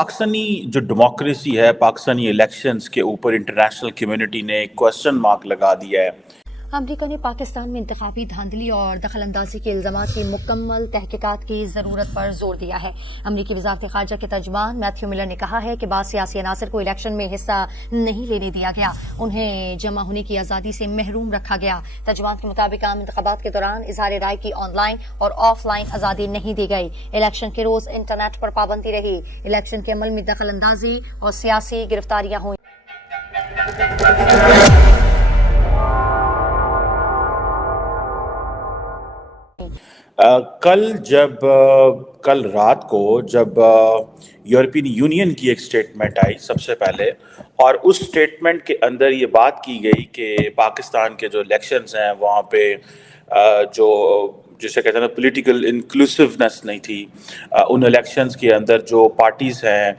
पाकिस्तानी जो डेमोक्रेसी है, पाकिस्तानी इलेक्शंस के ऊपर इंटरनेशनल कम्युनिटी ने क्वेश्चन मार्क लगा दिया है। अमरीका ने पाकिस्तान में इंतखाबी धांधली और दखल अंदाजी के इल्जामात की मुकम्मल तहकीकात की जरूरत पर जोर दिया है। अमरीकी वजारत खारजा के तर्जुमान मैथ्यू मिलर ने कहा है कि बाद सियासी अनासर को इलेक्शन में हिस्सा नहीं लेने दिया गया, उन्हें जमा होने की आजादी से महरूम रखा गया। तर्जुमान के मुताबिक आम इंतखाबात के दौरान इजहार राय की ऑनलाइन और ऑफलाइन आजादी नहीं दी गई। इलेक्शन के रोज इंटरनेट पर पाबंदी रही। इलेक्शन के अमल में दखल अंदाजी और सियासी गिरफ्तारियां हुई। कल रात को जब यूरोपियन यूनियन की एक स्टेटमेंट आई सबसे पहले, और उस स्टेटमेंट के अंदर ये बात की गई कि पाकिस्तान के जो इलेक्शंस हैं वहाँ पे जो जिसे कहते हैं ना पॉलिटिकल इंक्लूसिवनेस नहीं थी। उन इलेक्शंस के अंदर जो पार्टीज़ हैं,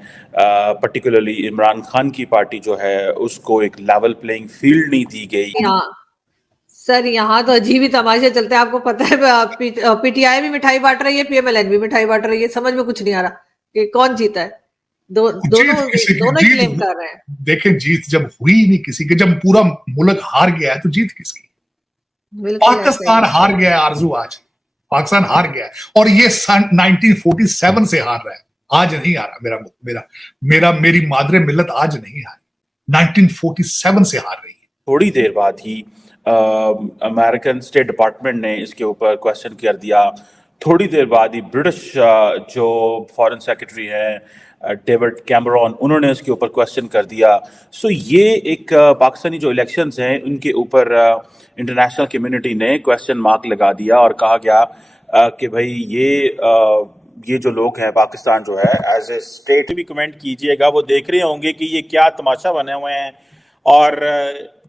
पर्टिकुलरली इमरान खान की पार्टी जो है, उसको एक लेवल प्लेइंग फील्ड नहीं दी गई। सर यहाँ तो अजीब ही तमाशे चलते हैं। आपको पता है पीटीआई भी मिठाई बांट रही है, पीएमएलएन भी मिठाई बांट रही है। समझ में कुछ नहीं आ रहा कि कौन जीता है। दोनों क्लेम कर रहे हैं। देखें, जीत जब हुई नहीं किसी के, जब पूरा मुल्क हार गया है तो जीत किसकी? पाकिस्तान हार गया है आरजू। आज पाकिस्तान हार गया है, और ये 1947 से हार रहा है, आज नहीं आ रहा। मेरी मादरे मिल्लत आज नहीं हारी, 1947 से हार रही है। थोड़ी देर बाद ही अमेरिकन स्टेट डिपार्टमेंट ने इसके ऊपर क्वेश्चन कर दिया। थोड़ी देर बाद ही ब्रिटिश जो फॉरेन सेक्रेटरी हैं डेविड कैमरॉन, उन्होंने इसके ऊपर क्वेश्चन कर दिया। सो ये एक पाकिस्तानी जो इलेक्शंस हैं उनके ऊपर इंटरनेशनल कम्युनिटी ने क्वेश्चन मार्क लगा दिया और कहा गया कि भाई ये जो लोग हैं, पाकिस्तान जो है एज ए स्टेट, भी कमेंट कीजिएगा, वो देख रहे होंगे कि ये क्या तमाशा बने हुए हैं और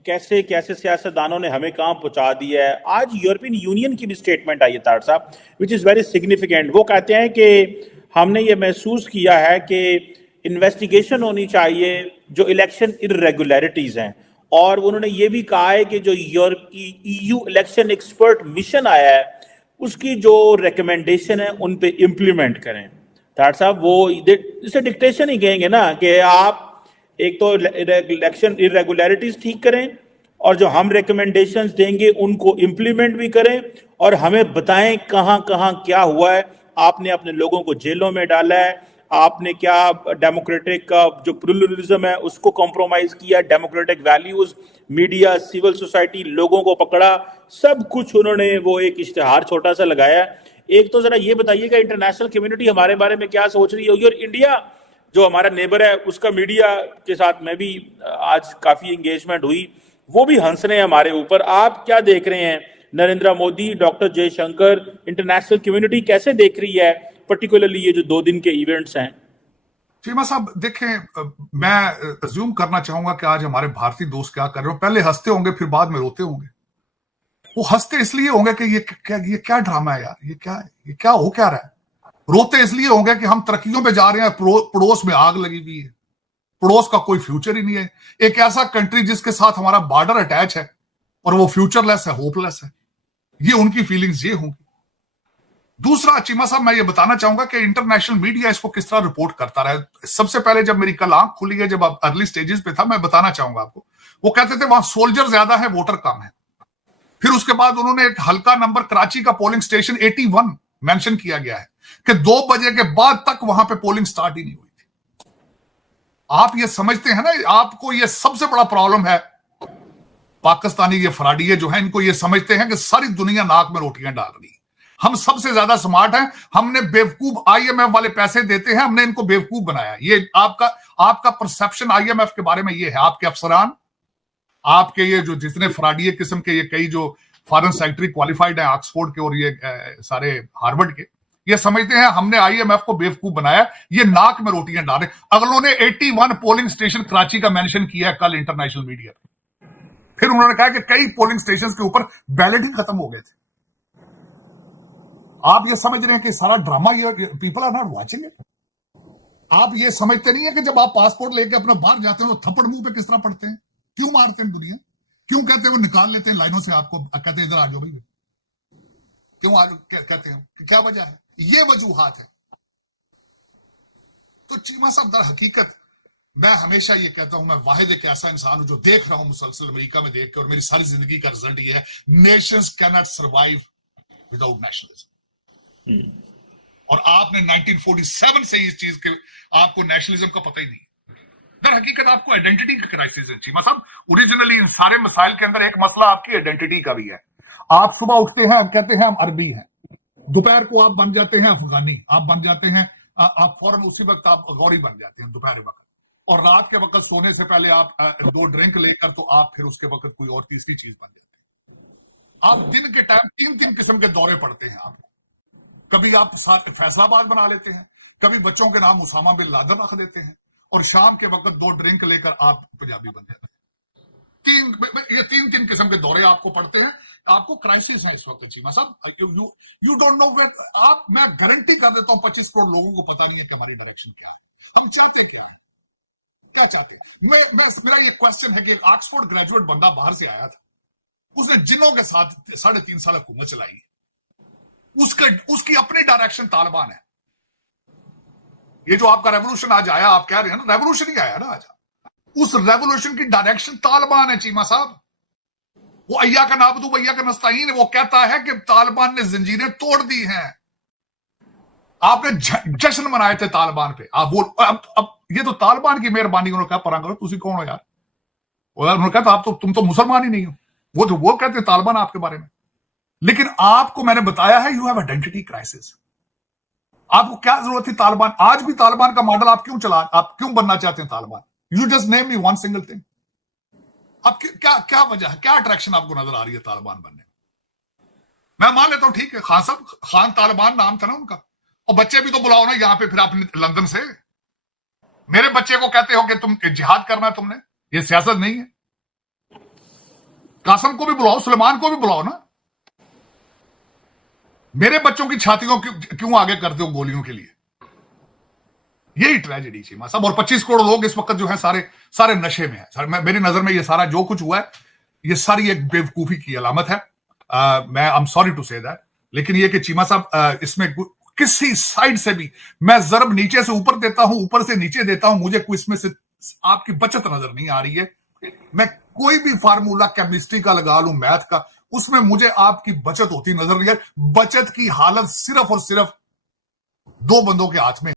कैसे कैसे सियासतदानों ने हमें कहाँ पहुंचा दिया है। आज यूरोपियन यूनियन की भी स्टेटमेंट आई है तार साहब, विच इज़ वेरी सिग्निफिकेंट। वो कहते हैं कि हमने ये महसूस किया है कि इन्वेस्टिगेशन होनी चाहिए जो इलेक्शन इरेगुलरिटीज़ हैं, और उन्होंने ये भी कहा है कि जो EU इलेक्शन एक्सपर्ट मिशन आया है उसकी जो रिकमेंडेशन है उन पे इम्प्लीमेंट करें। तार साहब वो इसे डिक्टेशन ही कहेंगे ना कि आप एक तो इलेक्शन इरेगुलरिटीज ठीक करें और जो हम रिकमेंडेशंस देंगे उनको इम्प्लीमेंट भी करें, और हमें बताएं कहां कहां क्या हुआ है। आपने अपने लोगों को जेलों में डाला है, आपने क्या डेमोक्रेटिक का जो प्लुरलिज्म है उसको कॉम्प्रोमाइज किया, democratic values, media, civil society, लोगों को पकड़ा, सब कुछ उन्होंने वो एक इश्तिहार छोटा सा लगाया। एक तो जरा ये बताइएगा इंटरनेशनल कम्युनिटी हमारे बारे में क्या सोच रही होगी, और इंडिया जो हमारा नेबर है उसका मीडिया के साथ में भी आज काफी एंगेजमेंट हुई, वो भी हंस रहे हैं हमारे ऊपर। आप क्या देख रहे हैं? Narendra Modi, doctor Jaishankar, international community कैसे देख रही है पर्टिकुलरली ये जो 2 दिन के इवेंट्स हैं? चीमा साहब देखें, मैं अज्यूम करना चाहूंगा कि आज हमारे भारतीय दोस्त क्या कर रहे हो। पहले हंसते होंगे, फिर बाद में रोते होंगे। वो हंसते इसलिए होंगे कि ये क्या ड्रामा है यार, ये क्या हो क्या रहा है। रोते इसलिए होंगे कि हम तरक्कियों पे जा रहे हैं, पड़ोस में आग लगी हुई है, पड़ोस का कोई फ्यूचर ही नहीं है। एक ऐसा कंट्री जिसके साथ हमारा बॉर्डर अटैच है और वो फ्यूचरलेस है, होपलेस है। ये उनकी फीलिंग्स ये होंगी। दूसरा चीमा साहब, मैं ये बताना चाहूंगा कि इंटरनेशनल मीडिया इसको किस तरह रिपोर्ट करता रहा है। सबसे पहले जब मेरी कल आंख खुली है, जब अर्ली स्टेजेस पे था, मैं बताना चाहूंगा आपको, वो कहते थे वहां सोल्जर ज्यादा है, वोटर कम है। फिर उसके बाद उन्होंने एक हल्का नंबर कराची का पोलिंग स्टेशन 81 मेंशन किया गया है कि 2 बजे के बाद तक वहां पे पोलिंग स्टार्ट ही नहीं हुई थी। आप ये समझते हैं ना, आपको ये सबसे बड़ा प्रॉब्लम है। पाकिस्तानी ये फराडिये जो हैं, इनको ये समझते हैं कि सारी दुनिया नाक में रोटियां डाल रही है, हम सबसे ज्यादा स्मार्ट हैं, हमने बेवकूफ IMF वाले पैसे देते हैं, हमने इनको बेवकूफ बनाया। ये आपका परसेप्शन IMF के बारे में ये है। आपके अफसरान, आपके ये जो जितने फराडिये किस्म के ये कई जो फॉरेन सेक्रेटरी क्वालिफाइड हैं ऑक्सफोर्ड के और ये सारे हार्वर्ड के, ये समझते हैं हमने IMF को बेवकूफ बनाया, ये नाक में रोटियां डाले। अगलों ने 81 पोलिंग स्टेशन कराची का मेंशन किया है कल इंटरनेशनल मीडिया पे। फिर उन्होंने कहा कि कई पोलिंग स्टेशन के ऊपर बैलेट ही खत्म हो गए थे। आप ये समझ रहे हैं कि सारा ड्रामा, ये people are not watching it. आप ये समझते नहीं है कि जब आप पासपोर्ट लेके अपने बाहर जाते हो तो थप्पड़ मुंह पे किस तरह पड़ते हैं, क्यों मारते हैं दुनिया, क्यों कहते हैं वो निकाल लेते हैं लाइनों से, आपको कहते हैं इधर आ जाओ भाई, क्यों कहते हैं, क्या वजह है? ये वजूहात है। तो चीमा साहब दर हकीकत मैं हमेशा ये कहता हूं, मैं वाहिद एक ऐसा इंसान हूं जो देख रहा हूं मुसलसल अमेरिका में देख के, और मेरी सारी जिंदगी का रिजल्ट ये है, Nations can not survive without nationalism. और आपने 1947 से इस चीज के आपको नेशनलिज्म का पता ही नहीं। दर हकीकत आपको आइडेंटिटी का क्राइसिस है चीमा साहब। ओरिजिनली इन सारे मसाइल के अंदर एक मसला आपकी आइडेंटिटी का भी है। आप सुबह उठते हैं, आप कहते हैं हम अरबी हैं, दोपहर को आप बन जाते हैं अफगानी, आप बन जाते हैं, आप फौरन उसी वक्त आप गौरी बन जाते हैं दोपहर वक्त, और रात के वक्त सोने से पहले आप 2 ड्रिंक लेकर तो आप फिर उसके वक्त कोई और तीसरी चीज बन जाते हैं। आप दिन के टाइम 3 किस्म के दौरे पड़ते हैं आपको। कभी आप फैसलाबाद बना लेते हैं, कभी बच्चों के नाम उसामा बिन लादेन रख देते हैं, और शाम के वक्त 2 ड्रिंक लेकर आप पंजाबी बन जाते हैं। ये 3 किस्म के दौरे आपको पड़ते हैं। आपको क्राइसिस है इस वक्त चीमा साहब। यू डोंट नो आप, मैं गारंटी कर देता हूं 25 करोड़ लोगों को पता नहीं है कि हमारी डायरेक्शन क्या है, हम चाहते क्या है, क्या चाहते हैं। मेरा ये क्वेश्चन है कि एक ऑक्सफोर्ड ग्रेजुएट बंदा बाहर से आया था, उसने जिन्हों के साथ 3.5 साल हुकूमत चलाई, उसकी अपनी डायरेक्शन तालिबान है। ये जो आपका रेवोल्यूशन आज आया, आप कह रहे हैं ना रेवोल्यूशन ही आया ना आज, उस रेवोल्यूशन की डायरेक्शन तालिबान है चीमा साहब। वो अय्या का नाबदू अय्या का नस्ताइन, वो कहता है कि तालिबान ने जंजीरें तोड़ दी हैं। आपने जश्न मनाए थे तालिबान पे, आप बोल अब ये तो तालिबान की मेहरबानी। उन्होंने कहा परा करो, तुसी कौन हो यार। उन्होंने कहा आप तो तुम तो मुसलमान ही नहीं हो। वो कहते हैं तालिबान आपके बारे में। लेकिन आपको मैंने बताया है, यू हैव आइडेंटिटी क्राइसिस। आपको क्या जरूरत थी तालिबान, आज भी तालिबान का मॉडल आप क्यों बनना चाहते हैं Taliban. You just name me one single thing. अब क्या वजह है, क्या अट्रैक्शन आपको नजर आ रही है तालिबान बनने में। मैं मान लेता हूं ठीक है, खान साहब, खान तालिबान नाम था ना उनका, और बच्चे भी तो बुलाओ ना यहां पे फिर आपने लंदन से। मेरे बच्चे को कहते हो कि तुम जिहाद करना है तुमने, ये सियासत नहीं है। कासम को भी बुलाओ, सुलेमान को भी बुलाओ ना। मेरे बच्चों की छातियों क्यों आगे करते हो गोलियों के लिए। यही ट्रेजेडी चीमा साहब। और 25 करोड़ लोग इस वक्त जो है सारे नशे में है। मेरी नजर में ये सारा जो कुछ हुआ है, ये सारी एक बेवकूफी की अलामत है। मैं I am sorry to say that, लेकिन ये कि चीमा साहब इसमें किसी साइड से भी मैं जरब नीचे से ऊपर देता हूं, ऊपर से नीचे देता हूं, मुझे कोई इसमें से आपकी बचत नजर नहीं आ रही है। मैं कोई भी फार्मूला केमिस्ट्री का लगा लूं, मैथ का, उसमें मुझे आपकी बचत होती नजर नहीं है। बचत की हालत सिर्फ और सिर्फ 2 बंदों के हाथ में।